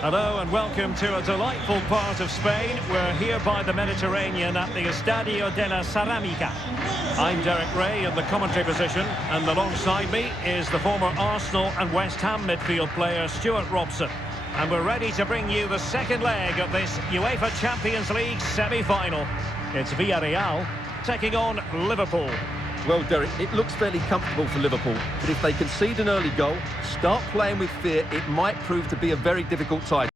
Hello and welcome to a delightful part of Spain. We're here by the Mediterranean at the Estadio de la Ceramica. I'm Derek Ray in the commentary position, and alongside me is the former Arsenal and West Ham midfield player Stuart Robson. And we're ready to bring you the second leg of this UEFA Champions League semi-final. It's Villarreal taking on Liverpool. Well, Derek, it looks fairly comfortable for Liverpool, but if they concede an early goal, start playing with fear, it might prove to be a very difficult tie.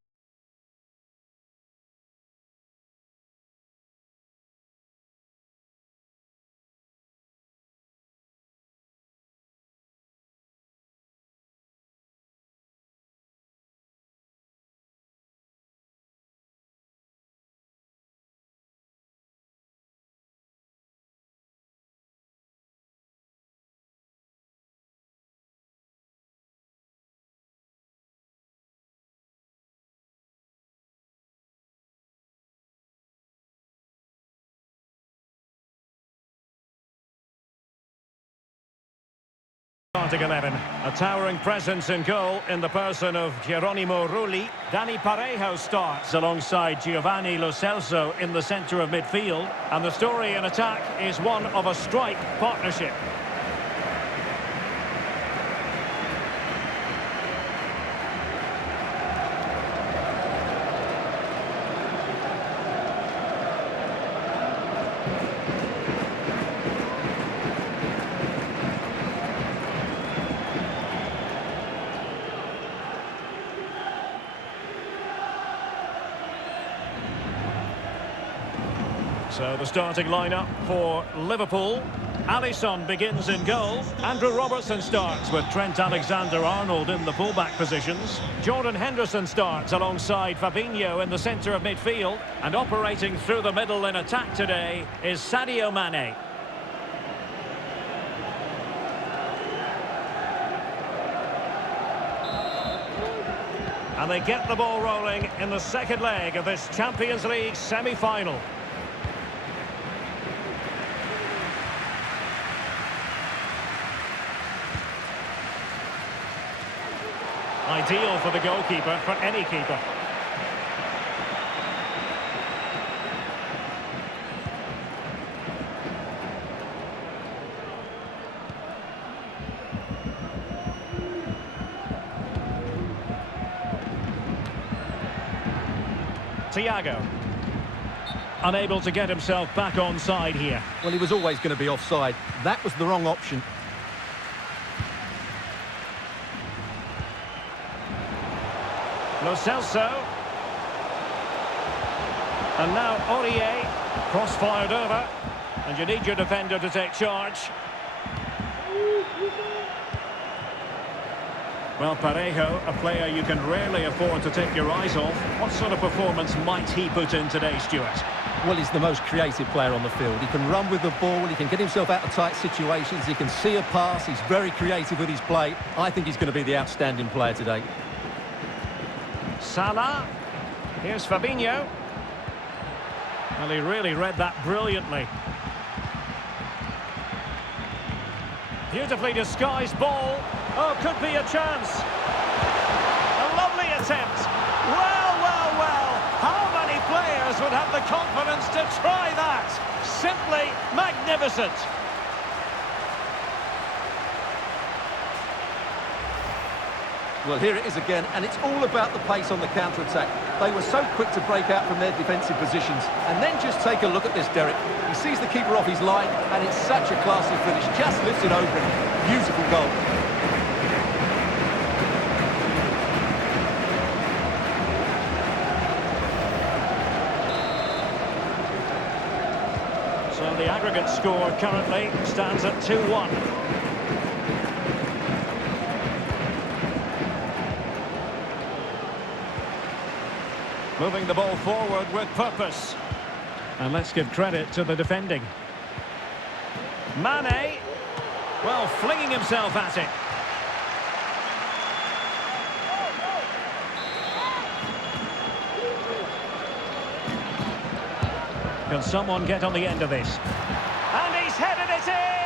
Starting 11, a towering presence in goal in the person of Geronimo Rulli. Dani Parejo starts alongside Giovanni Lo Celso in the centre of midfield. And the story in attack is one of a strike partnership. So the starting lineup for Liverpool. Alisson begins in goal. Andrew Robertson starts with Trent Alexander-Arnold in the fullback positions. Jordan Henderson starts alongside Fabinho in the centre of midfield. And operating through the middle in attack today is Sadio Mane. And they get the ball rolling in the second leg of this Champions League semi-final. Ideal for the goalkeeper, for any keeper. Thiago. Unable to get himself back on side here. Well, he was always going to be offside. That was the wrong option. Lo Celso. And now Aurier. Cross-fired over. And you need your defender to take charge. Well, Parejo, a player you can rarely afford to take your eyes off. What sort of performance might he put in today, Stuart? Well, he's the most creative player on the field. He can run with the ball, he can get himself out of tight situations, he can see a pass, he's very creative with his play. I think he's going to be the outstanding player today. Salah. Here's Fabinho. Well, he really read that brilliantly. Beautifully disguised ball. Oh, could be a chance. A lovely attempt. Well, well, well. How many players would have the confidence to try that? Simply magnificent. Well, here it is again, and it's all about the pace on the counter-attack. They were so quick to break out from their defensive positions. And then just take a look at this, Derek. He sees the keeper off his line, and it's such a classy finish. Just lifts it over him. Beautiful goal. So the aggregate score currently stands at 2-1. Moving the ball forward with purpose. And let's give credit to the defending. Mane. Well, flinging himself at it. Can someone get on the end of this? And he's headed it in!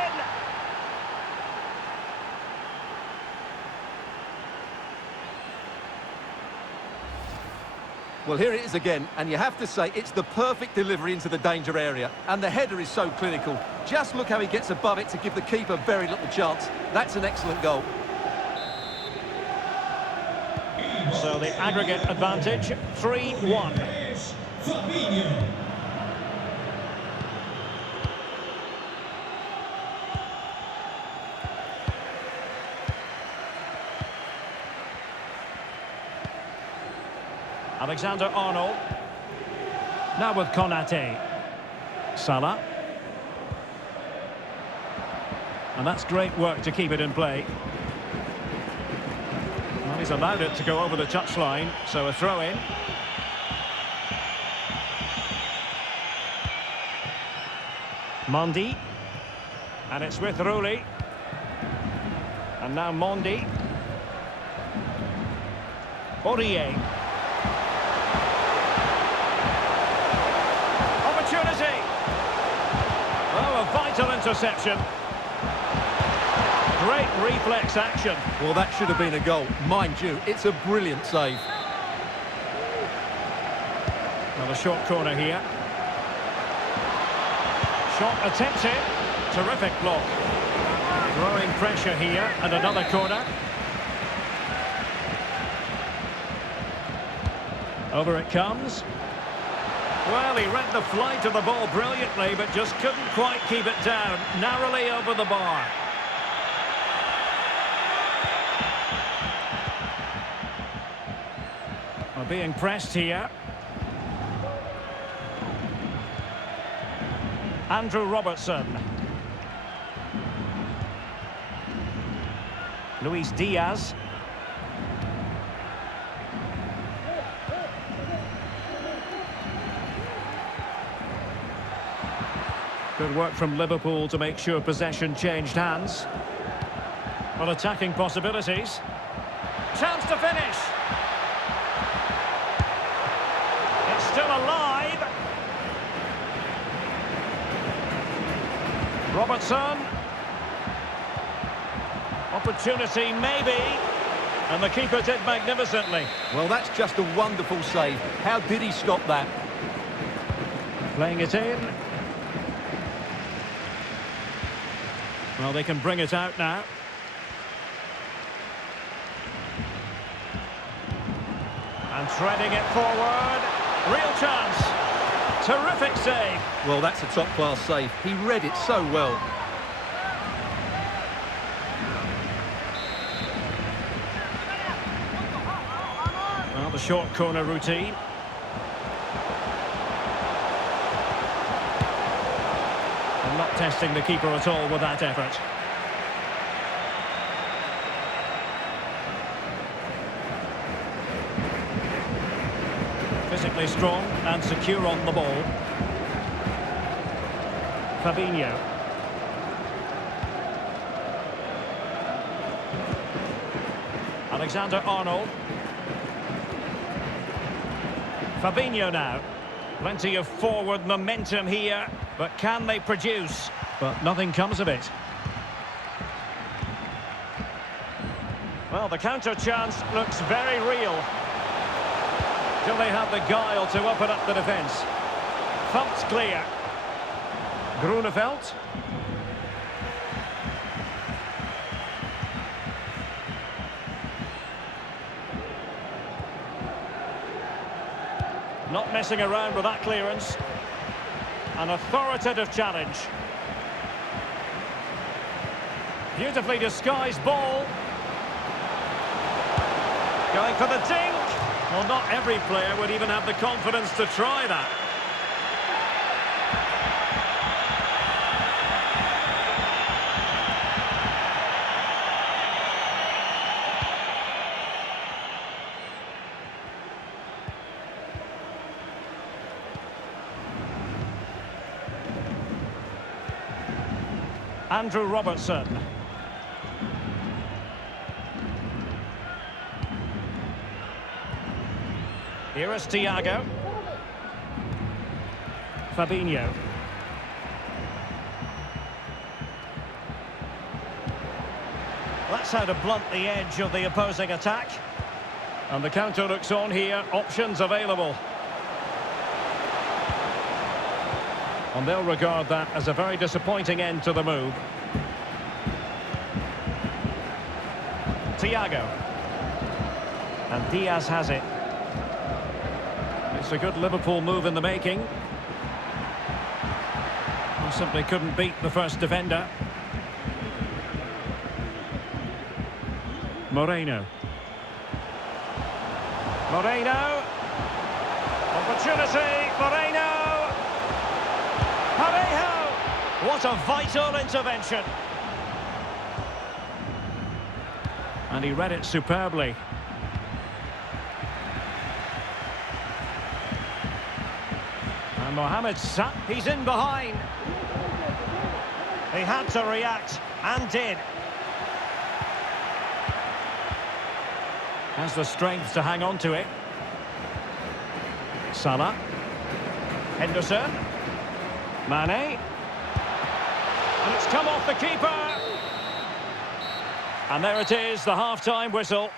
Well, here it is again, and you have to say it's the perfect delivery into the danger area. And the header is so clinical. Just look how he gets above it to give the keeper very little chance. That's an excellent goal. So the aggregate advantage, 3-1. Alexander-Arnold. Now with Konate. Salah. And that's great work to keep it in play. Well, he's allowed it to go over the touchline, so a throw-in. Mondi. And it's with Rulli. And now Mondi. Aurier. Opportunity. Oh, a vital interception. Great reflex action. Well, that should have been a goal. Mind you, it's a brilliant save. Well, a short corner here. Shot attempted. Terrific block. Growing pressure here, and another corner. Over it comes. Well, he read the flight of the ball brilliantly, but just couldn't quite keep it down. Narrowly over the bar. Well, being pressed here. Andrew Robertson. Luis Diaz. Good work from Liverpool to make sure possession changed hands. Well, attacking possibilities. Chance to finish. It's still alive. Robertson. Opportunity maybe. And the keeper did magnificently. Well, that's just a wonderful save. How did he stop that? Playing it in. Well, they can bring it out now. And threading it forward. Real chance. Terrific save. Well, that's a top-class save. He read it so well. Well, the short corner routine. And not testing the keeper at all with that effort. Physically strong and secure on the ball. Fabinho. Alexander-Arnold. Fabinho now. Plenty of forward momentum here, but can they produce? But nothing comes of it. Well, the counter chance looks very real. Till they have the guile to open up the defence. Thumped clear. Grunewald. Not messing around with that clearance. An authoritative challenge. Beautifully disguised ball. Going for the dink. Well, not every player would even have the confidence to try that. Andrew Robertson. Here is Thiago. Fabinho. That's how to blunt the edge of the opposing attack. And the counter looks on here, options available. And they'll regard that as a very disappointing end to the move. Thiago. And Diaz has it. It's a good Liverpool move in the making. Well, simply couldn't beat the first defender. Moreno. Moreno. Opportunity. Moreno. Parejo. What a vital intervention. And he read it superbly. And Mohamed Salah, he's in behind. He had to react, and did. Has the strength to hang on to it. Salah. Henderson. Mane. And it's come off the keeper. And there it is, the half-time whistle.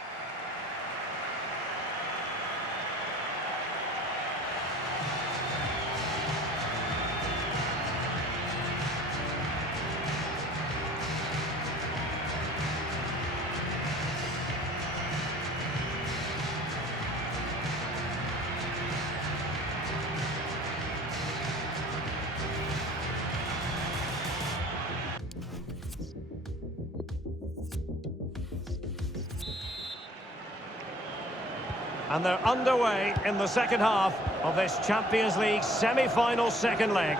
And they're underway in the second half of this Champions League semi-final second leg.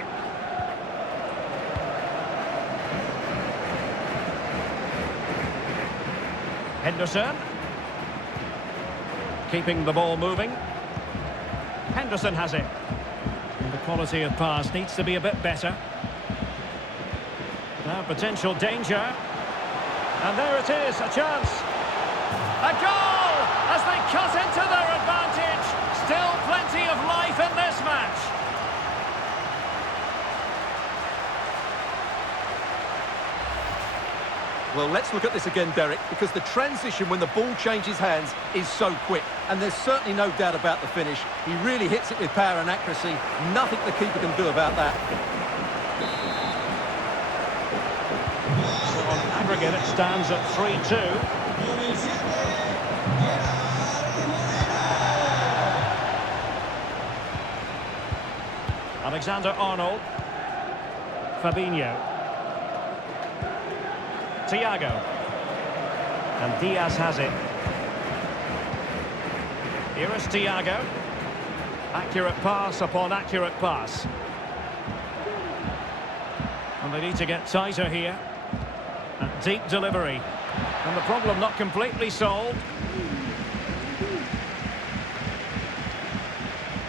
Henderson. Keeping the ball moving. Henderson has it. And the quality of pass needs to be a bit better. Now potential danger. And there it is, a chance. A goal! As they cut into their advantage. Still plenty of life in this match. Well, let's look at this again, Derek, because the transition when the ball changes hands is so quick. And there's certainly no doubt about the finish. He really hits it with power and accuracy. Nothing the keeper can do about that. So on aggregate, it stands at 3-2. Alexander-Arnold. Fabinho. Thiago. And Diaz has it. Here is Thiago. Accurate pass upon accurate pass. And they need to get tighter here. A deep delivery. And the problem not completely solved.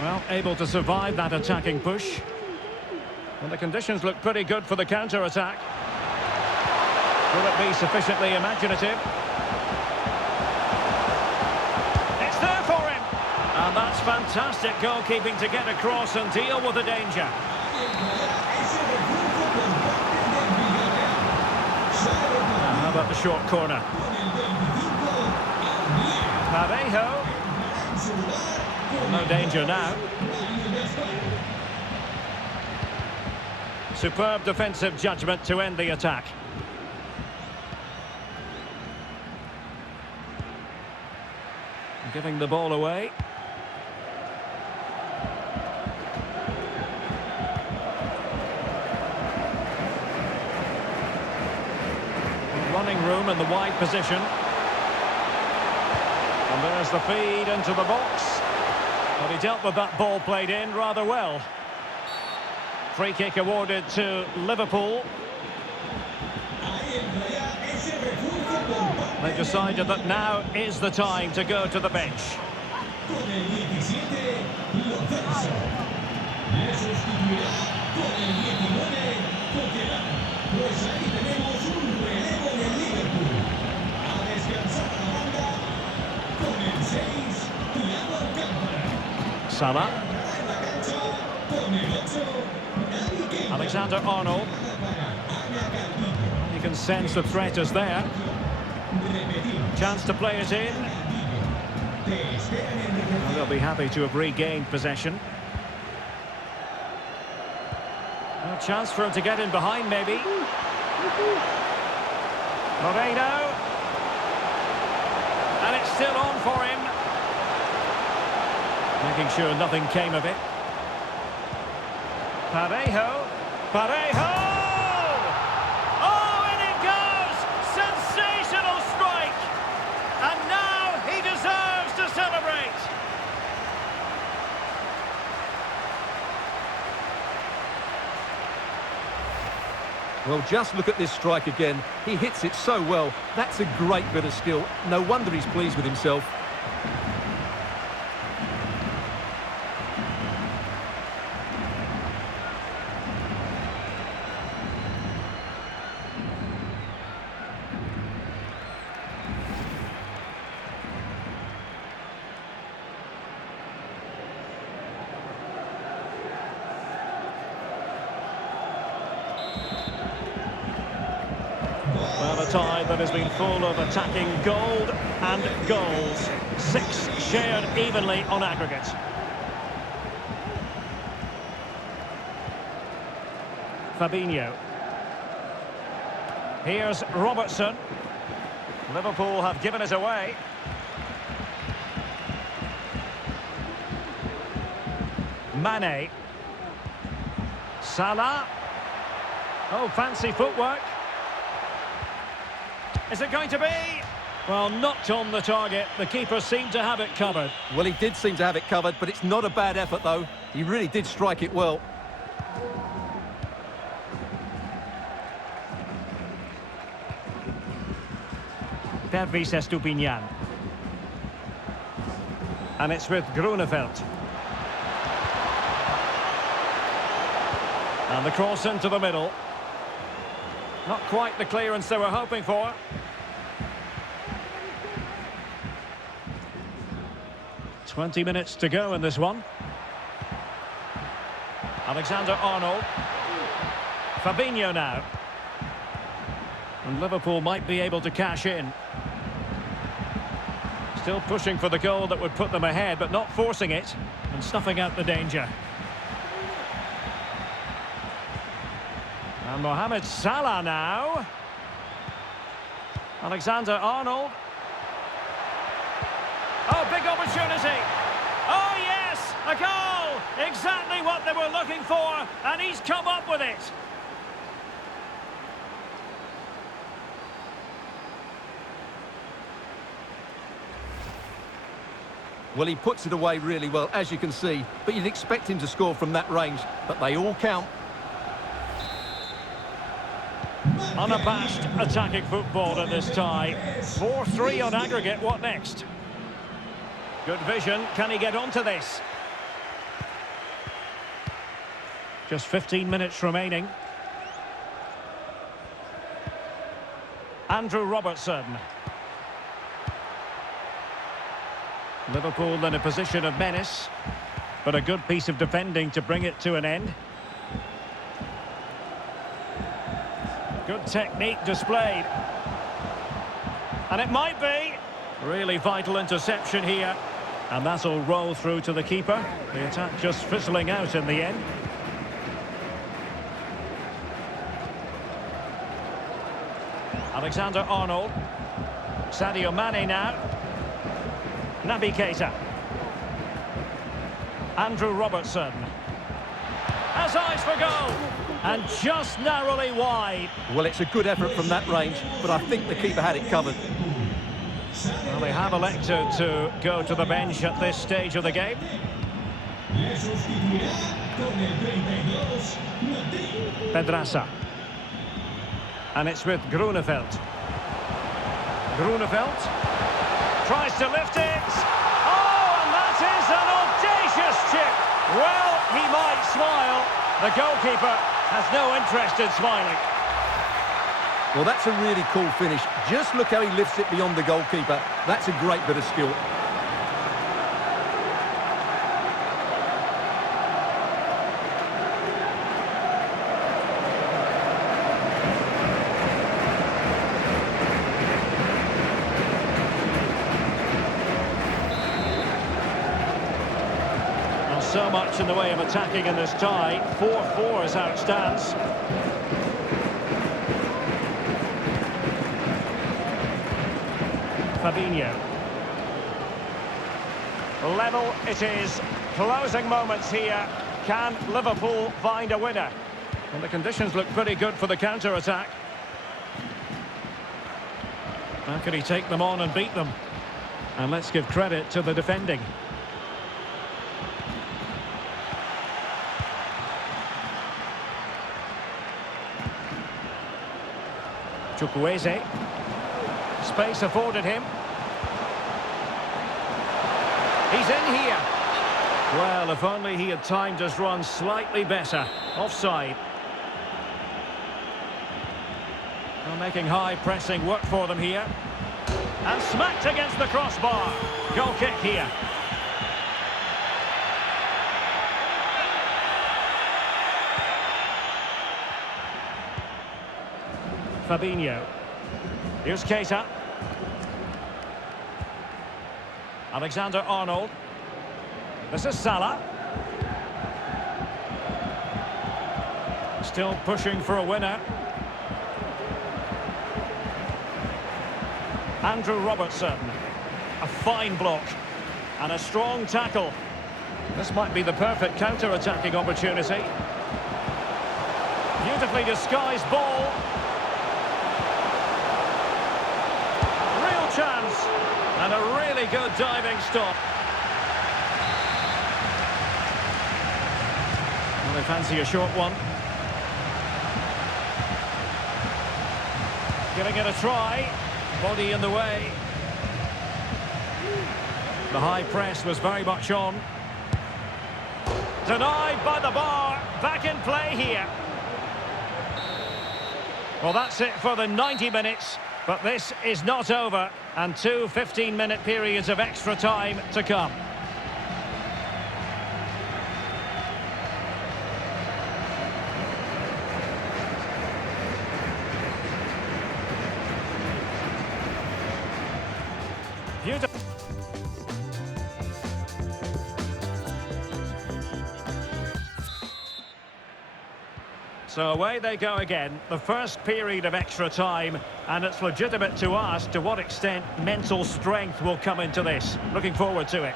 Well, able to survive that attacking push. And the conditions look pretty good for the counter-attack. Will it be sufficiently imaginative? It's there for him! And that's fantastic goalkeeping to get across and deal with the danger. Now, how about the short corner? Parejo. No danger now. Superb defensive judgment to end the attack. Giving the ball away. Running room in the wide position. And there's the feed into the box. But he dealt with that ball played in rather well. Free kick awarded to Liverpool. They decided that now is the time to go to the bench. Salah. Alexander-Arnold. You can sense the threat is there. Chance to play it in. Well, they'll be happy to have regained possession. A chance for him to get in behind, maybe. Moreno. And it's still on for him. Making sure nothing came of it. Parejo. Parejo! Oh, in it goes! Sensational strike! And now he deserves to celebrate! Well, just look at this strike again. He hits it so well. That's a great bit of skill. No wonder he's pleased with himself. Well, a tie that has been full of attacking gold and goals. 6 shared evenly on aggregate. Fabinho. Here's Robertson. Liverpool have given it away. Mane. Salah. Oh, fancy footwork. Is it going to be? Well, knocked on the target. The keeper seemed to have it covered. Well, he did seem to have it covered, but it's not a bad effort, though. He really did strike it well. Pervis Estupinian. And it's with Grunewald. And the cross into the middle. Not quite the clearance they were hoping for. "20 minutes to go in this one. Alexander-Arnold. Fabinho now. And Liverpool might be able to cash in. Still pushing for the goal that would put them ahead, but not forcing it and snuffing out the danger. And Mohamed Salah now. Alexander-Arnold. Oh, big opportunity. Oh, yes, a goal. Exactly what they were looking for, and he's come up with it. Well, he puts it away really well, as you can see, but you'd expect him to score from that range, but they all count. Unabashed attacking football in this tie. 4-3 on aggregate. What next? Good vision. Can he get onto this? Just 15 minutes remaining. Andrew Robertson. Liverpool in a position of menace, but a good piece of defending to bring it to an end. Good technique displayed. And it might be. Really vital interception here. And that'll roll through to the keeper. The attack just fizzling out in the end. Alexander-Arnold. Sadio Mane now. Naby Keita. Andrew Robertson. Has eyes for goal. And just narrowly wide. Well, it's a good effort from that range, but I think the keeper had it covered. Well, they have elected to go to the bench at this stage of the game. Pedraza. And it's with Grunewald. Grunewald tries to lift it. Oh, and that is an audacious chip. Well, he might smile. The goalkeeper has no interest in smiling. Well, that's a really cool finish. Just look how he lifts it beyond the goalkeeper. That's a great bit of skill. so much in the way of attacking in this tie. 4-4 is how it stands. Fabinho. Level it is. Closing moments here. Can Liverpool find a winner? And the conditions look pretty good for the counter-attack. How can he take them on and beat them? And let's give credit to the defending. Chukwueze. Space afforded him. He's in here. Well, if only he had timed his run slightly better. Offside. Well, making high pressing work for them here. And smacked against the crossbar. Goal kick here. Fabinho. Here's Keita. Alexander-Arnold. This is Salah. Still pushing for a winner. Andrew Robertson. A fine block. And a strong tackle. This might be the perfect counter-attacking opportunity. Beautifully disguised ball. Real chance. And a really good diving stop. Well, they fancy a short one. Giving it a try. Body in the way. The high press was very much on. Denied by the bar. Back in play here. Well, that's it for the 90 minutes. But this is not over. And two 15-minute periods of extra time to come. Beautiful. So away they go again, the first period of extra time, and it's legitimate to ask to what extent mental strength will come into this. Looking forward to it.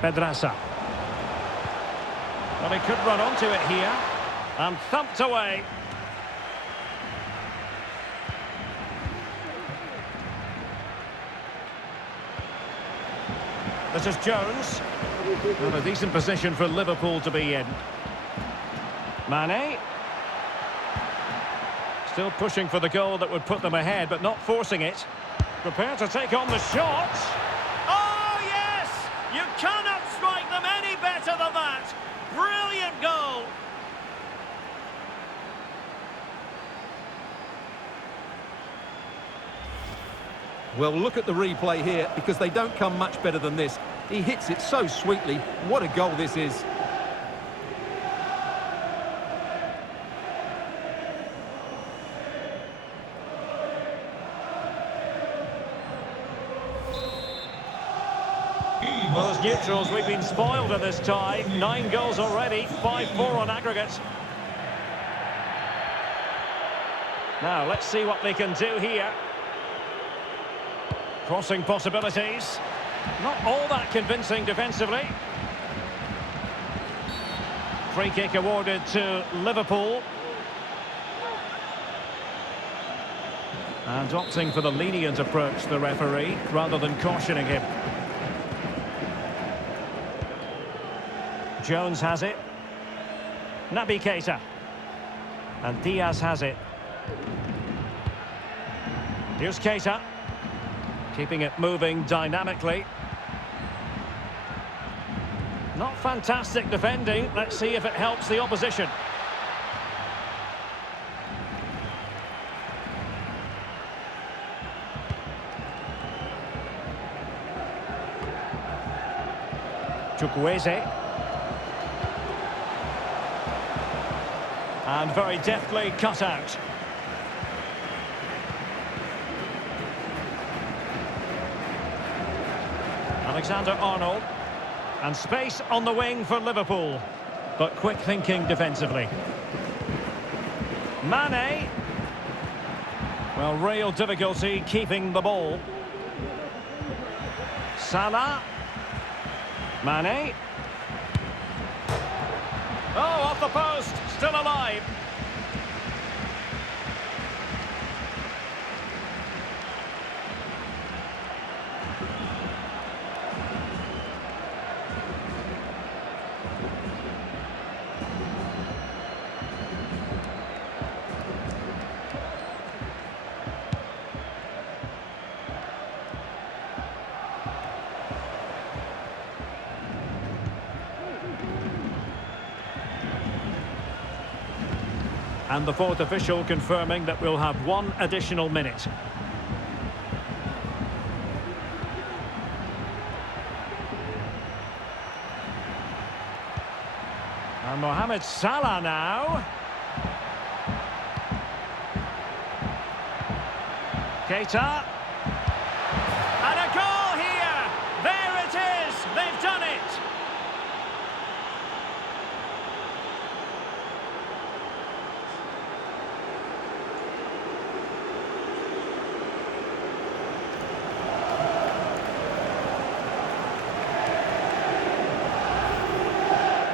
Pedraza. Well, he could run onto it here, and thumped away. This is Jones. Well, a decent position for Liverpool to be in. Mane. Still pushing for the goal that would put them ahead, but not forcing it. Prepared to take on the shot. Oh, yes! You cannot strike them any better than that. Brilliant goal. Well, look at the replay here, because they don't come much better than this. He hits it so sweetly. What a goal this is. Well, as neutrals, we've been spoiled in this tie. 9 goals already, 5-4 on aggregate. Now, let's see what they can do here. Crossing possibilities. Not all that convincing defensively. Free kick awarded to Liverpool. And opting for the lenient approach, the referee, rather than cautioning him. Jones has it. Naby Keita. And Diaz has it. Here's Keita. Keeping it moving dynamically. Not fantastic defending. Let's see if it helps the opposition. Chukwueze. And very deftly cut out. Alexander-Arnold. And space on the wing for Liverpool. But quick thinking defensively. Mane. Well, real difficulty keeping the ball. Salah. Mane. Oh, off the post. Still alive. And the fourth official confirming that we'll have one additional minute. And Mohamed Salah now. Keita. And a goal here! There it is! They've done it!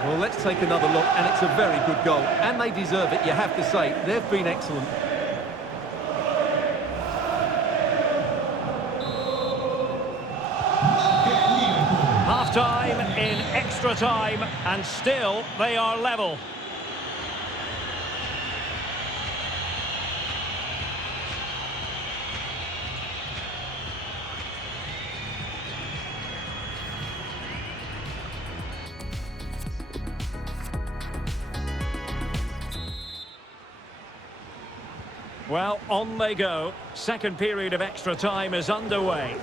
Well, let's take another look, and it's a very good goal. And they deserve it, you have to say. They've been excellent. Half-time in extra time, and still they are level. Well, on they go. Second period of extra time is underway.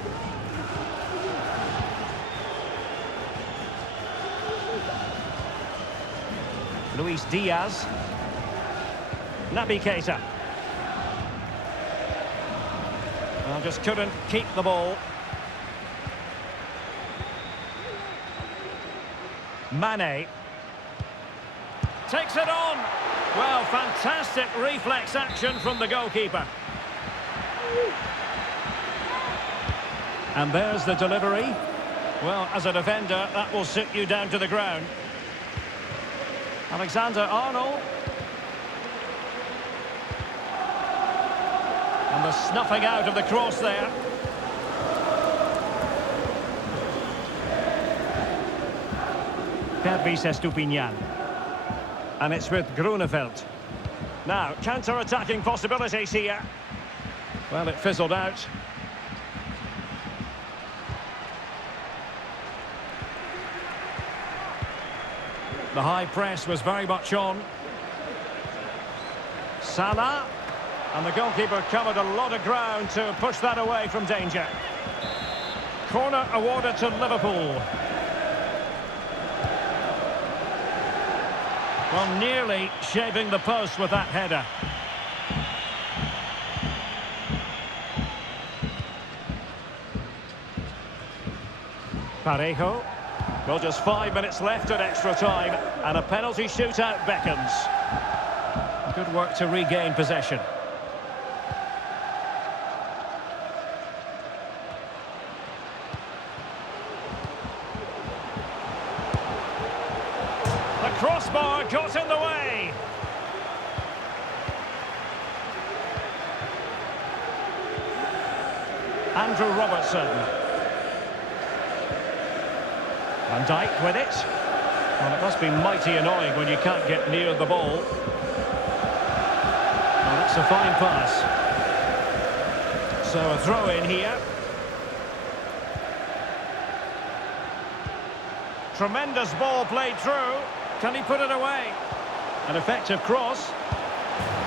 Luis Diaz. Naby Keita. Well, just couldn't keep the ball. Mane. Takes it on. Well, fantastic reflex action from the goalkeeper. And there's the delivery. Well, as a defender, that will sit you down to the ground. Alexander-Arnold. And the snuffing out of the cross there. Pervis Estupiñán. And it's with Grunewald. Now, counter-attacking possibilities here. Well, it fizzled out. The high press was very much on. Salah. And the goalkeeper covered a lot of ground to push that away from danger. Corner awarded to Liverpool. Well, nearly shaving the post with that header. Parejo. Well, just 5 minutes left at extra time, and a penalty shootout beckons. Good work to regain possession. The crossbar got in the way. Andrew Robertson. Van Dijk with it. Well, it must be mighty annoying when you can't get near the ball. Well, that's a fine pass. So a throw in here. Tremendous ball played through. Can he put it away? An effective cross.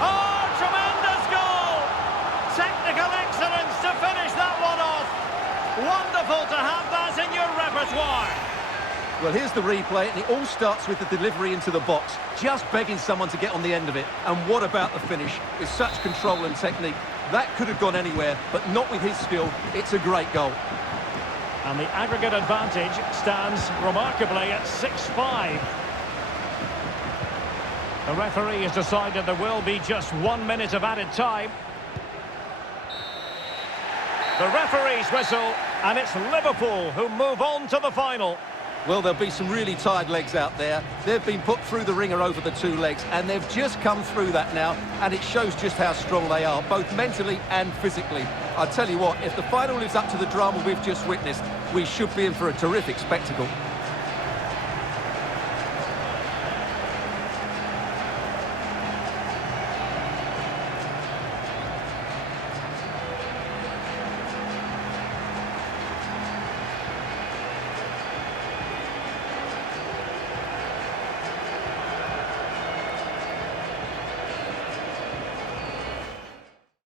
Oh, tremendous goal! Technical excellence to finish that one off. Wonderful to have that in your repertoire. Well, here's the replay, and it all starts with the delivery into the box. Just begging someone to get on the end of it. And what about the finish? With such control and technique. That could have gone anywhere, but not with his skill. It's a great goal. And the aggregate advantage stands remarkably at 6-5. The referee has decided there will be just 1 minute of added time. The referee's whistle, and it's Liverpool who move on to the final. Well, there'll be some really tired legs out there. They've been put through the ringer over the two legs, and they've just come through that now, and it shows just how strong they are, both mentally and physically. I'll tell you what, if the final lives up to the drama we've just witnessed, we should be in for a terrific spectacle.